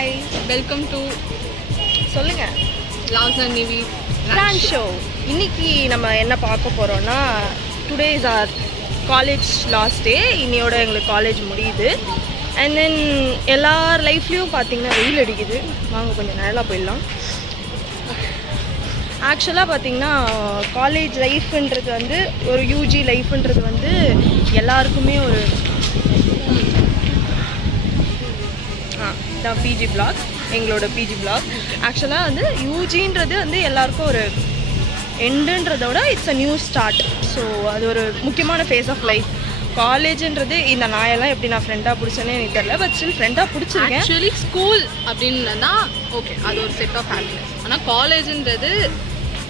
Hi, welcome to சொல்லுங்க Lavs and Nivi brand show. இன்னைக்கு நம்ம என்ன பார்க்க போறோம்னா, today is our college last day. இன்னையோட எங்களுக்கு காலேஜ் முடியுது. அண்ட் தென் எல்லார் லைஃப்லேயும் பார்த்தீங்கன்னா வெயில் அடிக்குது. வாங்க கொஞ்சம் நல்லா போயிடலாம். ஆக்சுவலாக பார்த்தீங்கன்னா காலேஜ் லைஃப்ன்றது வந்து ஒரு யூஜி லைஃப்ன்றது வந்து எல்லாருக்குமே ஒரு தான் பிஜி பிளாக், எங்களோட பிஜி பிளாக். ஆக்சுவலாக வந்து யூஜின்றது வந்து எல்லாருக்கும் ஒரு எண்டுன்றதோட it's a new start. So அது ஒரு முக்கியமான ஃபேஸ் ஆஃப் லைஃப். காலேஜுன்றது இந்த நாயெல்லாம் எப்படி நான் ஃப்ரெண்டாக பிடிச்சேன்னு எனக்கு தெரியல, பட் ஸ்டில் ஃப்ரெண்டாக பிடிச்சிருக்கேன். ஆக்சுவலி ஸ்கூல் அப்படின்னா ஓகே, அது ஒரு செட் ஆஃப் ஹாப்பினஸ். ஆனால் காலேஜுன்றது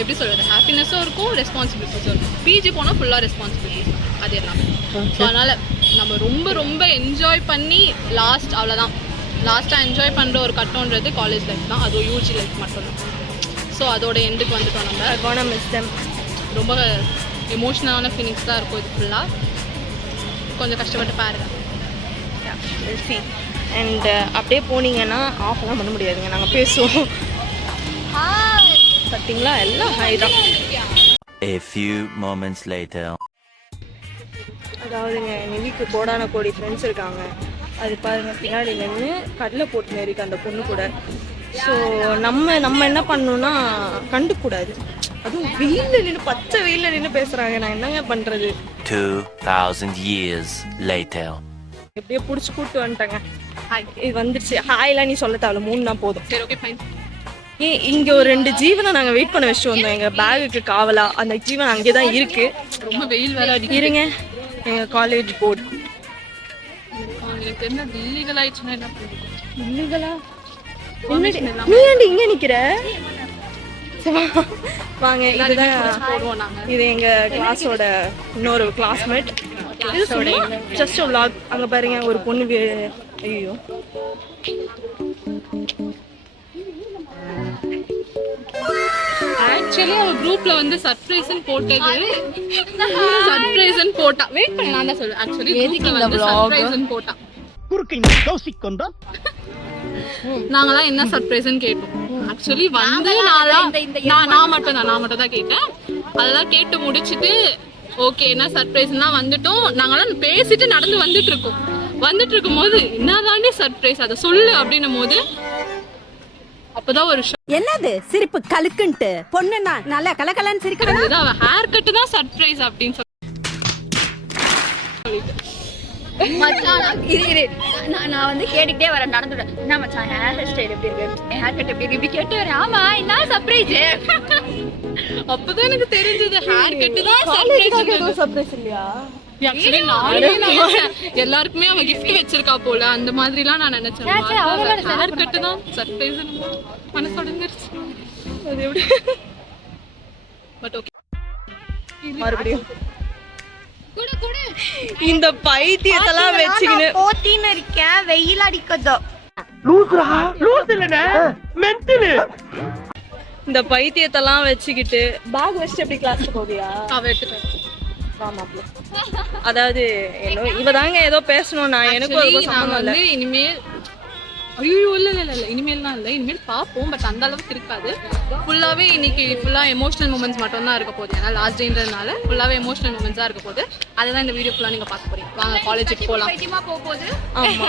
எப்படி சொல்கிறது, ஹாப்பினஸும் இருக்கும், ரெஸ்பான்சிபிலிட்டிஸும் இருக்கும். பிஜி போனால் ஃபுல்லாக ரெஸ்பான்சிபிலிட்டிஸ் அது எல்லாமே. ஸோ அதனால் நம்ம ரொம்ப ரொம்ப என்ஜாய் பண்ணி அவ்வளோதான் லாஸ்ட்டாக என்ஜாய் பண்ணுற ஒரு கட்டம்ன்றது காலேஜ் லைஃப் தான். அது யூஜி லைஃப் மட்டும்தான். ஸோ அதோட எண்டுக்கு வந்துட்டோம். நம்ம மிஸ் தெம். ரொம்ப எமோஷ்னலான ஃபீலிங்ஸ் தான் இருக்கும் இது ஃபுல்லாக. கொஞ்சம் கஷ்டப்பட்டு பாருங்க. அண்ட் அப்படியே போனீங்கன்னா ஆஃப்லாம் பண்ண முடியாதுங்க, நாங்கள் பேசுவோம். பார்த்தீங்களா, எல்லாம் ஹை தான். A few moments later. அதாவதுங்க, நிவிக்கு கோடான கோடி ஃப்ரெண்ட்ஸ் இருக்காங்க. அது பாருங்க, பின்னாடி நின்று கடலை போட்டு இருக்கு அந்த பொண்ணு கூட. ஸோ நம்ம என்ன பண்ணணும்னா கண்டுக்கூடாது. அதுவும் வெயிலில் நின்று, பச்சை வெயிலில் நின்று பேசுகிறாங்க. நான் என்னங்க பண்ணுறது? 2000 years later. எப்படியோ பிடிச்சி கூப்பிட்டு வந்துட்டேங்க. ஹாய், இது வந்துருச்சு. ஹாய்லாம் நீ சொல்ல தேவை, 3 தான் போதும். சரி, ஓகே, ஃபைன். இங்கே ஒரு 2 ஜீவனை நாங்கள் வெயிட் பண்ண வச்சுட்டு வந்தோம் எங்கள் பேகுக்கு காவலா. அந்த ஜீவன் அங்கே தான் இருக்கு. ரொம்ப வெயில் வேற அடிக்குது. இருங்க, எங்கள் காலேஜ் போர்டு எனக்கு என்ன இல்லீகல் ஆயிடுச்சுன்னா என்ன பண்ணுறது? இல்லீகலா? நீ ஏன்டி இங்கே நிற்கிற? வாங்க, இதுதான் இது எங்கள் கிளாஸோட இன்னொரு கிளாஸ்மேட். ஜஸ்ட் ஒரு vlog. அங்கே பாருங்க, ஒரு பொண்ணு. ஐயோ, ஆக்சுவலி அவ குரூப்ல வந்து சர்ப்ரைஸ்னு போட்டது. சர்ப்ரைஸ்னு போட்டா. வெயிட் பண்ண, நான் தான் சொல்றேன். ஆக்சுவலி குரூப்ல வந்து சர்ப்ரைஸ்னு போட்டா. நாங்கலாம் என்ன சர்ப்ரைஸ்னு கேட்டோம். ஆக்சுவலி வந்து நான் மட்டும் தான் கேட்டேன். அதெல்லாம் கேட்டு முடிச்சிட்டு ஓகே என்ன சர்ப்ரைஸ்னா வந்துட்டோம். நாங்களாம் பேசிட்டு நடந்து வந்துட்டு இருக்கும் போது என்னதாண்டி சர்ப்ரைஸ், அதை சொல்லு அப்படின்னும் போது அப்பதான் ஒரு என்னது சிரிப்பு கலுக்குன்ட்டு பொண்ணுன்னா நல்லா கலகலன்னு சிரிக்கிறது. அவ ஹேர் கட் தான் சர்ப்ரைஸ் அப்படின்னு சொல்லி நான் வந்து கேட்டுக்கிட்டே வரேன், நடந்துட்டேன். என்ன மச்சான் ஹேர் ஸ்டைல் எப்படி இருக்கு, ஹேர் கட் எப்படி இருக்கு, இப்படி கேட்டு வரேன். ஆமா, என்ன சர்ப்ரைஸ்? அப்பதான் எனக்கு தெரிஞ்சது ஹேர் கட் தான் சர்ப்ரைஸ். சர்ப்ரைஸ் இல்லையா? எல்லாருக்குமே அவ கிஃப்ட் வச்சிருக்கா போல, அந்த மாதிரிலாம் நான் நினைச்சேன். ஹேர் கட் தான் சர்ப்ரைஸ். மனசு உடைஞ்சிருச்சு. அது எப்படி? பட் ஓகே, மறுபடியும் இந்த பைத்தியத்தெல்லாம் வச்சுக்கின்னு போத்தின்னு இருக்கேன், வெயில் அடிக்குதோ. இந்த பைத்தியத்தெல்லாம் வச்சுக்கிட்டு பேக் வச்சுட்டு எப்படி கிளாஸ்க்கு போவியா? அவ எடுத்துட்டேன். அதாவது இவதாங்க ஏதோ பேசணும். நான் எனக்கு வந்து இனிமேல் ஐயோ இல்ல இனிமேல்லாம் இல்லை, இனிமேல் பார்ப்போம். பட் அந்த அளவுக்கு இருக்காது. ஃபுல்லாவே இன்னைக்கு எமோஷனல் மூமெண்ட்ஸ் மட்டும் தான் இருக்க போகுது. ஏன்னா லாஸ்ட் டேன்றதுனால ஃபுல்லாவே எமோஷனல் மூமெண்ட்ஸ் தான் இருக்க போகுது. அதுதான் இந்த வீடியோ ஃபுல்லா நீங்க பார்க்க போறீங்க. வாங்க காலேஜுக்கு போலாம். வைத்தியமா போகுது. ஆமா,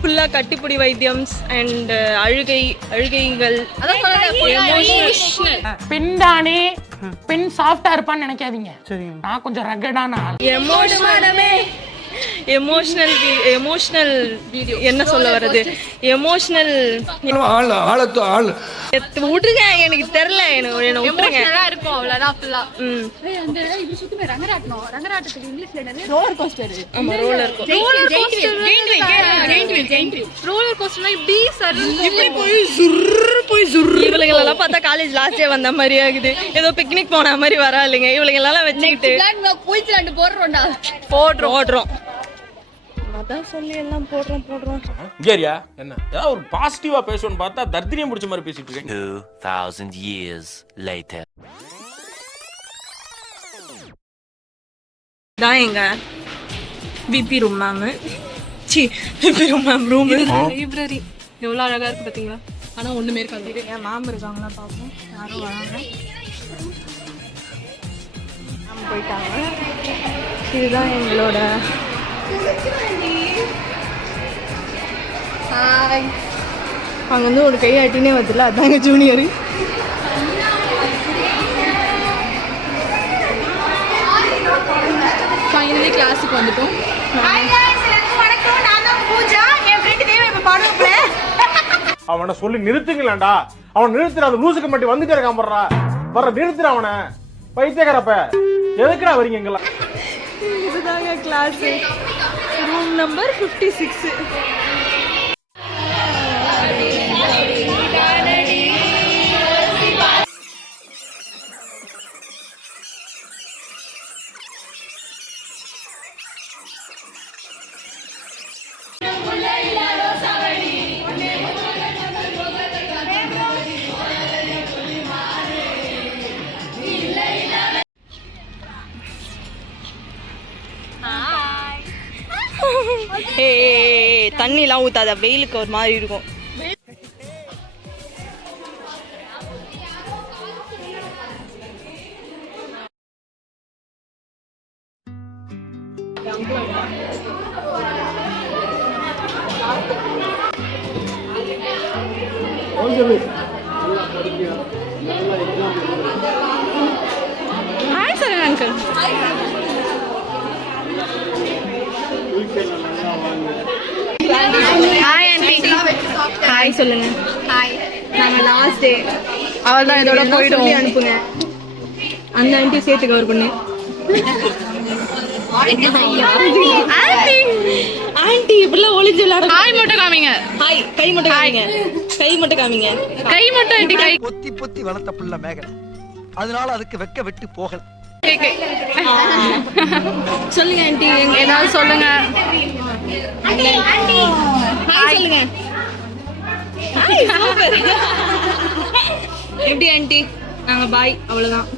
ஃபுல்லா கட்டிப்புடி வைத்தியம்ஸ் அண்ட் அழுகைகள். பின்தானே பின் சாஃப்டா இருப்பான்னு நினைக்காதீங்க. நான் கொஞ்சம் ரகடான எமோஷனல் வீடியோ. என்ன சொல்ல வருது? எமோஷனல் விட்டுருங்க, எனக்கு தெரியல. என்ன விட்டுருங்க இருக்கும் அவ்வளவுதான் ஃபுல்லா. அந்த இது சுத்தமே ரங்கராட்டத்துக்கு இங்கிலீஷ்ல என்னது? Roller coaster. ஆமா, ரோலர் கோஸ்டர். ரோலர் கோஸ்டர்னா இப்படி சரி இப்படி போய் சுர். இவளுங்க எல்லாம் பார்த்தா காலேஜ் லாஸ்ட் டே வந்த மாதிரி ஆகுது. ஏதோ பிக்னிக் போன மாதிரி வராளுங்க. இவளுங்க எல்லாம் வச்சுக்கிட்டு குயின்ஸ்லாண்ட் போடுறோம்டா. ஓடுறோம். அதான் சொல்லி எல்லாம் போடுறோம். கேரியா என்ன ஏதாவது ஒரு பாசிட்டிவா பேசணும்னு பார்த்தா தர்தினியம் பிடிச்ச மாதிரி பேசிட்டு இருக்கேன். 2000 years later. தான் எங்க VP room ma'am. VP room ma'am room. Library எவ்வளோ அழகாக இருக்குது பார்த்தீங்களா? ஆனால் ஒன்றுமே இருக்காது. என் மேம் இருக்காங்களா பார்ப்போம். யாரும் வராங்க. மேம் போயிட்டாங்க. இதுதான் எங்களோட ஹாய். அவங்க வந்து ஒரு கை ஆட்டினே வரல, அதான் எங்கள் ஜூனியரு. ஃபைனலி கிளாஸுக்கு வந்துட்டோம். அவனை சொல்லி நிறுத்துங்களேன்டா. அவன் நிறுத்துற அந்த லூசுக்கு மட்டும் வந்துட்டே இருக்கான் போடுறா. வர நிறுத்துற அவனை. பைத்தியக்காரப்ப எதுக்குடா வரீங்க எங்கெல்லாம்? இதுதாங்க கிளாஸ், ரூம் நம்பர் 56. தண்ணிலாம் ஊத்தாத, வெயிலுக்கு ஒரு மாதிரி இருக்கும். Hi sir uncle. Hi aunty. Hi சொல்லுங்க. ஹாய். நாங்க லாஸ்ட் டே அவள் தான் இதோட போயிட்டு அனுப்புங்க. அந்த ஆண்டி சேர்த்து கவர் பண்ணு. ஆண்டி இப்படிலாம் ஒளிஞ்சு விளையாட. ஹாய் மட்டும் காமிங்க. ஹாய். கை மட்டும் காமிங்க. கை மட்டும் காமிங்க. கை மட்டும் ஆண்டி. கை பொத்தி பொத்தி வளர்த்த புள்ள மேகலை, அதனால அதுக்கு வெக்க விட்டு போகல. சொல்லுங்க ஆண்டி. ஏதாவது சொல்லுங்க. ஹாய் சொல்லுங்க. Hi super. எப்படி ஆண்டி? நாங்க பாய், அவ்வளவுதான்.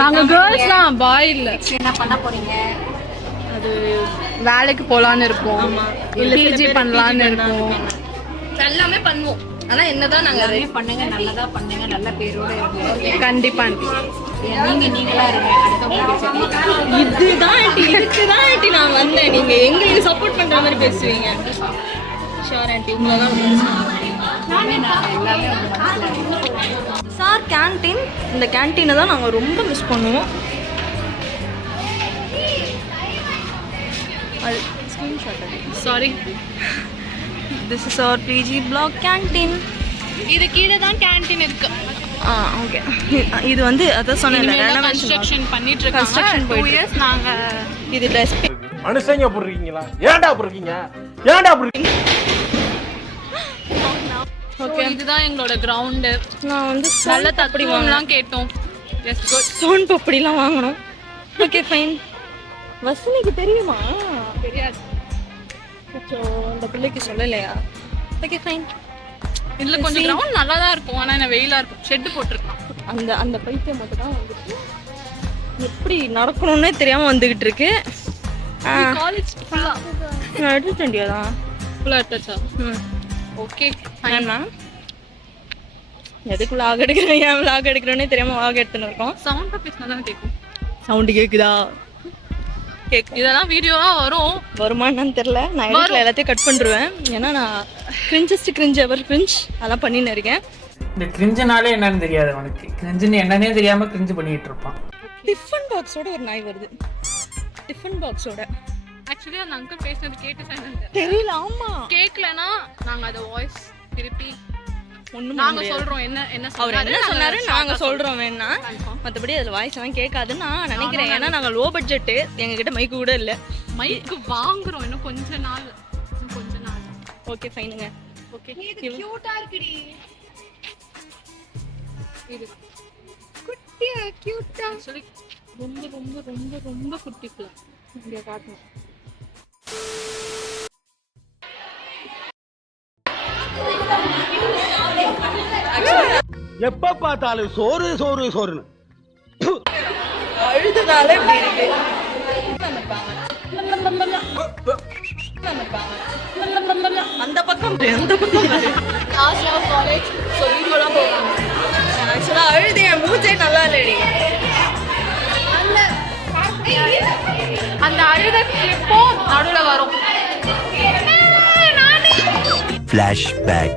நாங்க கேர்ள்ஸ் தான், பாய் இல்ல. என்ன பண்ண போறீங்க? அது வேலைக்கு போலான்னு இருக்கோம். ஆமா. இல்ல பிஜி பண்ணலான்னு இருக்கோம். எல்லாமே பண்ணுவோம். ஆனா என்னதான் நாங்க எல்லாமே பண்ணுங்க, நல்லதா பண்ணுங்க, நல்ல பேரோட இருங்க. கண்டிப்பா ஆண்டி. நீங்களா இருங்க, அடுத்தவங்களுக்கு இதுதான் ஆண்டி, இதுக்குதான் ஆண்டி நான் வந்தேன். நீங்க எங்களுக்கு சப்போர்ட் பண்ற மாதிரி பேசுவீங்க. ஷோர் ஆண்டி, உங்களதான் எல்லாமே உங்க மனசுல இருக்கு. Sir canteen. இந்த கேன்டீனை தான் நாங்கள் ரொம்ப மிஸ் பண்ணுவோம். அது screenshot. Sorry. This is our PG block canteen. இது கீழே தான் கேண்டீன் இருக்கு. ஓகே. இது வந்து அதான் சொன்னேன்ல, கன்ஸ்ட்ரக்ஷன் பண்ணிட்டு இருக்காங்க. கன்ஸ்ட்ரக்ஷன் 2 years நாங்க இது டெஸ்ட். மனுஷங்க அப்படி இருக்கீங்களா? ஏன்டா அப்படி இருக்கீங்க? ஏன்டா அப்படி இருக்கீங்க? ஓகே, இதுதான் எங்களோட கிரவுண்ட். நான் வந்து நல்ல தத்துவம்லாம் கேட்டோம். Yes good. சோன் பப்படிலாம் வாங்கணும். Okay fine. வசனிக்கு தெரியுமா? தெரியாது. அச்சோ, அந்த பிள்ளைக்கு சொல்லலையா? Okay fine. இதுல கொஞ்சம் கிரவுண்ட் நல்லா தான் இருக்கும், ஆனா என்ன வெயிலா இருக்கும். ஷெட் போட்டுருக்கான். அந்த பைத்தியம் மட்டும் தான் வந்துட்டு எப்படி நடக்கணும்னே தெரியாம வந்துகிட்டு இருக்கு. காலேஜ் ஃபுல்லா நான் எடுத்துட்டு வேண்டியதான். ஃபுல்லா எடுத்தாச்சா? Okay fine. மேம் எதுக்கு vlog எடுக்கிறேன், ஏன் vlog எடுக்கிறேன்னே தெரியாம vlog எடுத்துன்னு இருக்கோம். சவுண்ட் பேசினா தான் கேட்கும். சவுண்டு கேக்குதா? இதெல்லாம் வீடியோவா வரும். வருமா என்னன்னு தெரியல. நான் எடிட்ல எல்லாத்தையும் கட் பண்ணிடுவேன். ஏன்னா நான் கிரிஞ்ச் எவர் கிரிஞ்ச் அதெல்லாம் பண்ணின்னு இருக்கேன். இந்த கிரிஞ்சுனாலே என்னன்னு தெரியாது அவனுக்கு. கிரிஞ்சுன்னு என்னன்னே தெரியாம கிரிஞ்சு பண்ணிட்டு இருப்பான். டிஃபன் பாக்ஸோட ஒரு நாய் வருது. டிஃபன் பாக்ஸோட ஆக்சுவலி அந்த அங்கிள் பேசினது கேட்டு சைலண்ட் தெரியல. ஆமா, கேட்கலனா நாங்க அத வாய்ஸ் திருப்பி ஒண்ணும் நாங்க சொல்றோம். என்ன அவர் என்ன சொன்னாரு நாங்க சொல்றோம் வேணா. மத்தபடி அதுல வாய்ஸ் எல்லாம் கேட்காதுன்னு நான் நினைக்கிறேன். ஏன்னா நாங்க லோ பட்ஜெட், எங்க கிட்ட மைக்கு கூட இல்ல. மைக்கு வாங்குறோம் இன்னும் கொஞ்ச நாள். ஓகே ஃபைனுங்க. ஓகே கியூட்டா இருக்குடி. இது குட்டியா கியூட்டா சொல்லி ரொம்ப ரொம்ப ரொம்ப ரொம்ப குட்டி பிள்ளை. இங்க காட்டணும். எப்ப பார்த்தாலும் சோறு சோறு சோறுன்னு அழுதுனால இப்படி இருக்கு. அந்த பக்கம் எந்த பக்கம் பாரு. லாஸ்ட் இயர் காலேஜ் ஸோ வீடியோலாம் போவாங்க. ஆக்சுவலா அழுது என் மூச்சே நல்லா இல்லடி. அந்த அழுத கிளிப்பும் நடுவில் வரும். Flashback.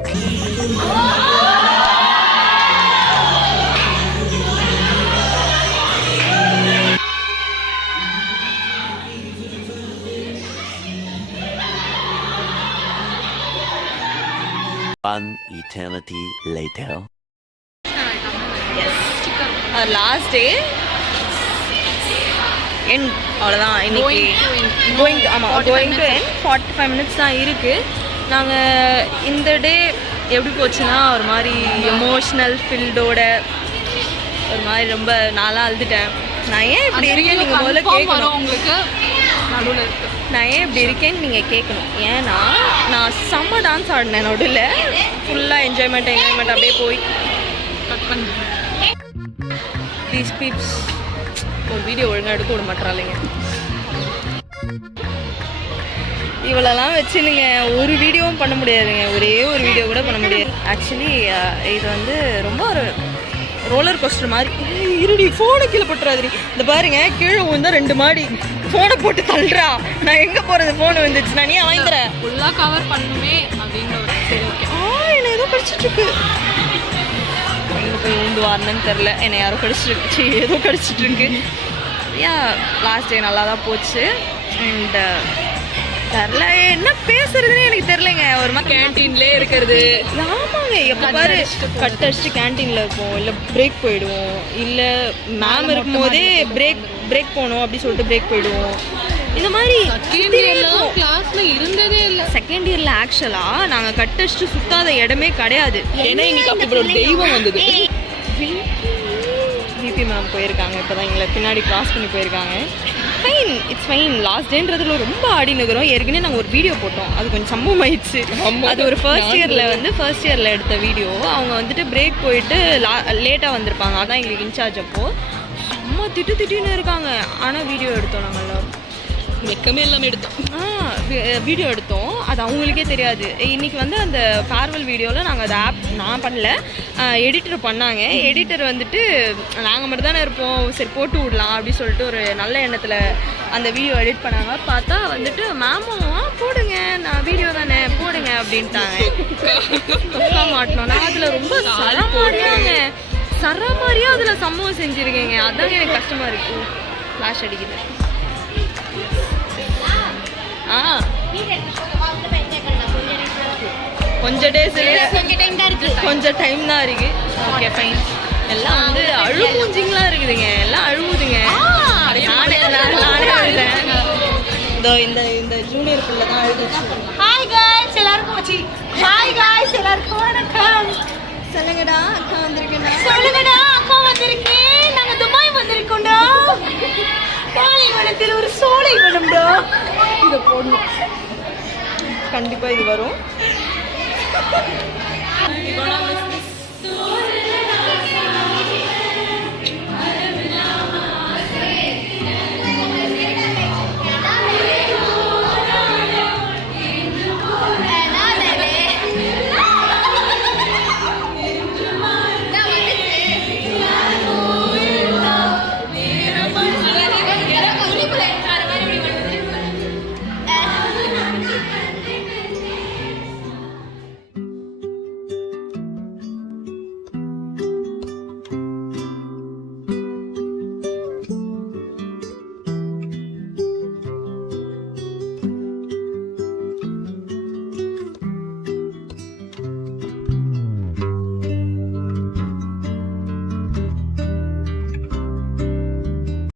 One eternity later. Last day என் அவ்வளோதான் இன்னைக்கு கோயிங் டு என் 45 மினிட்ஸ் தான் இருக்குது. நாங்கள் இந்த டே எப்படி போச்சுன்னா ஒரு மாதிரி எமோஷ்னல் ஃபீல்டோட ஒரு மாதிரி ரொம்ப நாளாக அழுதுட்டேன். நான் ஏன் இப்படி இருக்கேன் நீங்கள் முதல்ல கேட்கணும். உங்களுக்கு நடுவில் இருக்கு. நான் ஏன் இப்படி இருக்கேன்னு நீங்கள் கேட்கணும். ஏன்னா நான் செம்ம டான்ஸ் ஆடினேன் நடுவில். ஃபுல்லாக என்ஜாய்மெண்ட் அப்படியே போய் கட் பண்ணி ப்ளீஸ் பீப்ஸ் ஒரு வீடியோ ஒழுங்காக எடுக்க விட மாட்டேறாளிங்க. இவ்வளோலாம் வச்சுனுங்க ஒரு வீடியோவும் பண்ண முடியாதுங்க. ஒரே ஒரு வீடியோ கூட பண்ண முடியாது. ஆக்சுவலி இது வந்து ரொம்ப ஒரு ரோலர் கோஸ்டர் மாதிரி. இருடி ஃபோனை கீழே போட்டுறாதிரி. இந்த பாருங்க கீழே விழுந்தா 2 மாடி. ஃபோனை போட்டு தள்ளுறா. நான் எங்கே போகிறது? ஃபோன் வந்துச்சு. நான் நீ வாங்கிக்கிறேன். ஃபுல்லாக கவர் பண்ணுமே அப்படின்னு ஒரு சரி ஓகே. என்னை ஏதோ கடிச்சிட்ருக்கு. எங்கே போய் உண்டு வாரணுன்னு தெரில. என்னை யாரோ கடிச்சிருக்கு. ஏதோ கடிச்சிட்ருக்கு. லாஸ்ட் டே நல்லா தான் போச்சு. அண்ட் தெரில என்ன பேசுறதுன்னு எனக்கு தெரிலங்க. ஒரு மாதிரி கேன்டீன்லேயே இருக்கிறது. ஆமாங்க எப்போ பாரு கட் அடிச்சுட்டு கேன்டீனில் இருப்போம். இல்லை பிரேக் போயிடுவோம். இல்லை மேம் இருக்கும் போதே பிரேக் போகணும் அப்படி சொல்லிட்டு பிரேக் போயிடுவோம். இந்த மாதிரி கிளாஸ்ல இருந்ததே இல்லை. செகண்ட் இயரில் ஆக்சுவலாக நாங்கள் கட் அடிச்சுட்டு சுத்தாத இடமே கிடையாது. ஏன்னா எங்களுக்கு அப்படி ஒரு தெய்வம் வந்தது. விபி மேம் போயிருக்காங்க. இப்போ தான் எங்களை பின்னாடி கிராஸ் பண்ணி போயிருக்காங்க. Fine, it's fine. லாஸ்ட் டேன்றதுல ரொம்ப ஆடி நகரம். ஏற்கனவே நாங்கள் ஒரு வீடியோ போட்டோம். அது கொஞ்சம் சம்பவம் ஆயிடுச்சு. அது ஒரு ஃபர்ஸ்ட் இயரில் எடுத்த வீடியோ. அவங்க வந்துட்டு பிரேக் போயிட்டு லேட்டாக வந்திருப்பாங்க. அதான் எங்களுக்கு இன்சார்ஜ். அப்போது செம்ம திட்டுன்னு இருக்காங்க. ஆனால் வீடியோ எடுத்தோம் நாங்கள் எல்லோரும். வெக்கமே இல்லாமல் எடுத்தோம். வீடியோ எடுத்தோம். அது அவங்களுக்கே தெரியாது. இன்றைக்கி வந்து அந்த ஃபேர்வெல் வீடியோவில் நாங்கள் அதை நான் பண்ணல, எடிட்டர் பண்ணாங்க. எடிட்டர் வந்துட்டு நாங்கள் மட்டும் தானே இருப்போம், சரி போட்டு விடலாம் அப்படின்னு சொல்லிட்டு ஒரு நல்ல எண்ணத்தில் அந்த வீடியோ எடிட் பண்ணாங்க. பார்த்தா வந்துட்டு மேமும் போடுங்க, நான் வீடியோ தானே போடுங்க அப்படின்ட்டாங்க. மாட்டோம். நான் அதில் ரொம்ப சரமாரியாக அதில் சம்பவம் செஞ்சுருக்கேங்க. அதாங்க எனக்கு கஷ்டமாக இருக்குது. ஃப்ளாஷ் அடிக்குது. கொஞ்சம் டேஸ் கொஞ்சம் டைம் தான் இருக்கு. Okay fine. எல்லாம் வந்து அழுமூஞ்சிங்களா இருக்குதுங்க. எல்லாம் அழுவுதுங்க. நானே அழுதேன். இந்த ஜூனியர் பிள்ளை தான் அழுதுச்சு. ஹாய் गाइस எல்லாருக்கும் வணக்கம். சொல்லுங்கடா அக்கா வந்திருக்கேன்டா. சொல்லுங்கடா அக்கா வந்திருக்கேன். நாங்க துபாய் வந்திருக்கோம்டா. பாலைவனத்தில் ஒரு சோலை வனம்டா. இதை போடணும். கண்டிப்பாக இது வரும்.